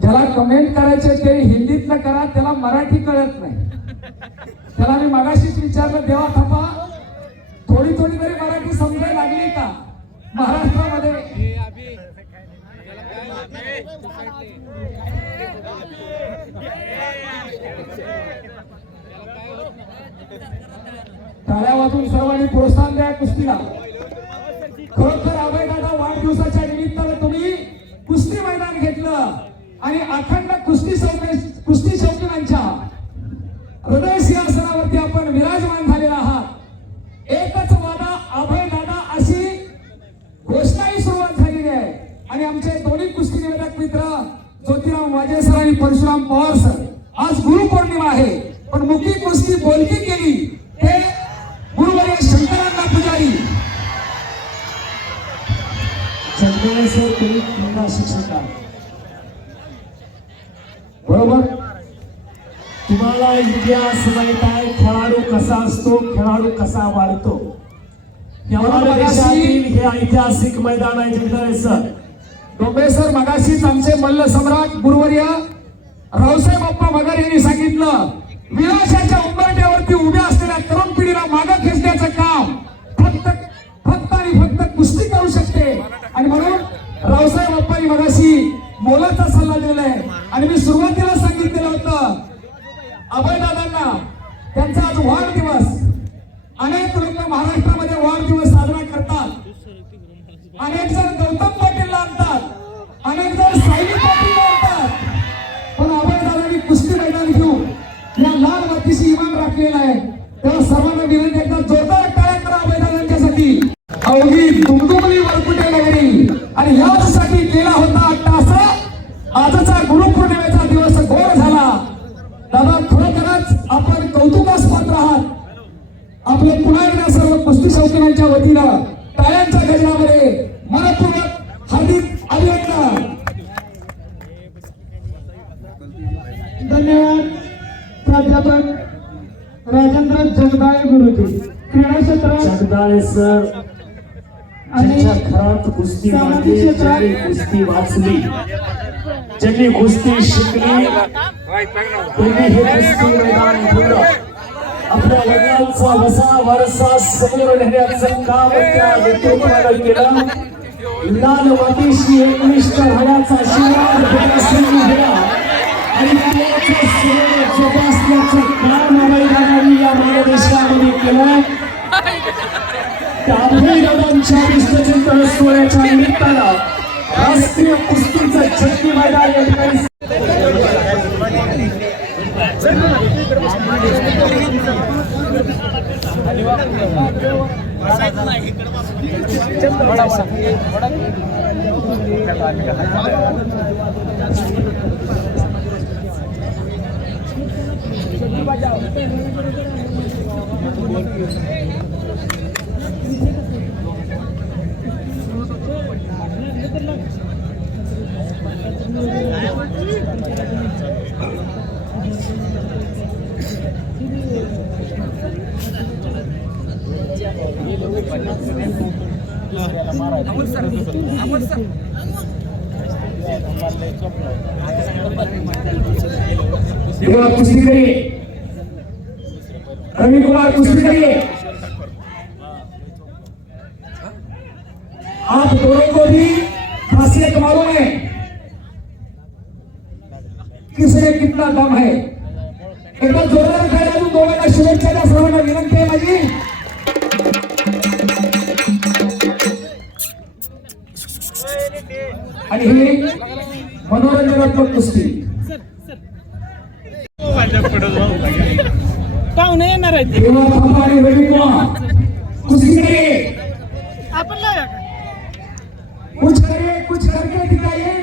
ज्याला कमेंट करायचे ते हिंदीतनं करा त्याला मराठी कळत नाही. त्याला मी मगाशीच विचारलं देवा थपा थोडी थोडी तरी मराठी समजायला लागली का? महाराष्ट्रामध्ये. टाळ्या वाजून सर्वांनी प्रोत्साहन द्या कुस्तीला. आणि अखंड कुस्ती शौक कुस्ती शौकीनांच्या हृदय सिंहासनावरती आपण विराजमान झालेला आहात. एकच वादा अभय दादा अशी घोषणाही सुरुवात झालेली आहे. आणि आमचे दोन्ही कुस्ती निवेदक मित्र ज्योतिराम वाजे सर आणि परशुराम पवार सर आज गुरुपौर्णिमा आहे. पण मुखी कुस्ती बोलकी केली ते गुरुवर्य शंकरांना पुजारी. चंद्रबाई सर तुम्ही क्रीडा शिक्षक आहात बरोबर? तुम्हाला इतिहास माहीत आहे खेळाडू कसा असतो खेळाडू कसा वाढतो. हे ऐतिहासिक मैदान आहे जगदाळे सर. डोंबे सर मगाशीच आमचे मल्ल सम्राट गुरुवर्य रावसाहेब बाप्पा मगर यांनी सांगितलं विनाशाच्या उंबरट्यावरती उभ्या असलेल्या तरुण पिढीला मागं खेचण्याचं काम फक्त फक्त आणि फक्त कुस्ती करू शकते. आणि म्हणून रावसाहेब बाप्पांनी मगाशी मोलाचा सल्ला दिलेला आहे. आणि मी सुरुवातीला सांगितलेलं होतं अभयदादांना त्यांचा आज वाढदिवस. अनेक लोक महाराष्ट्रामध्ये वाढदिवस साजरा करतात. अनेक जण गौतम पाटीलला आणतात. अनेक जण सायली पाटीलला आणतात. पण अभयदादांनी कुस्ती मैदान घेऊन या लाल मातीशी इमान राखलेला आहे. तेव्हा सर्वांना विनंती एकदा जोरदार टाळ्या करा अभयदादांच्यासाठी. अवघी दुमदू कुस्ती शौकीनांच्या वतीनं टाळ्यांच्या गजरामध्ये मनपूर्वक हार्दिक अभिनंदन. धन्यवाद प्राध्यापक राजेंद्र जगदाळे गुरुजी. क्रीडा क्षेत्रात जगदाळे सर आणि घरात कुस्ती ज्यांनी कुस्ती वाचली ज्यांनी कुस्ती शिकली त्यांनी हे कुस्ती मैदान ठेवलं आपल्या वडिलांचा वसा वारसा समोर नेण्याचं काम त्या नेतृत्वानं केलं लाल मातीशी एकनिष्ठ राहण्याचा घेण्यास संधी दिला आणि त्याचं समोर जोपासण्याचं काम अभयदादांनी या मानदेशामध्ये केलं दादांच्या विश्वचिंतन सोहळ्याच्या निमित्तानं राष्ट्रीय कुस्तीचं छत्ती मैदान या ठिकाणी देवा कुस्ती करिए कुमार आप दोनों को भी खासियत मालूम है किसने कितना दम है एकदम जोर मनोरंजनात्मक कुस्ती. पाहुणे येणार आहेत. कुस्ती आपण कुछ करके दिखाइए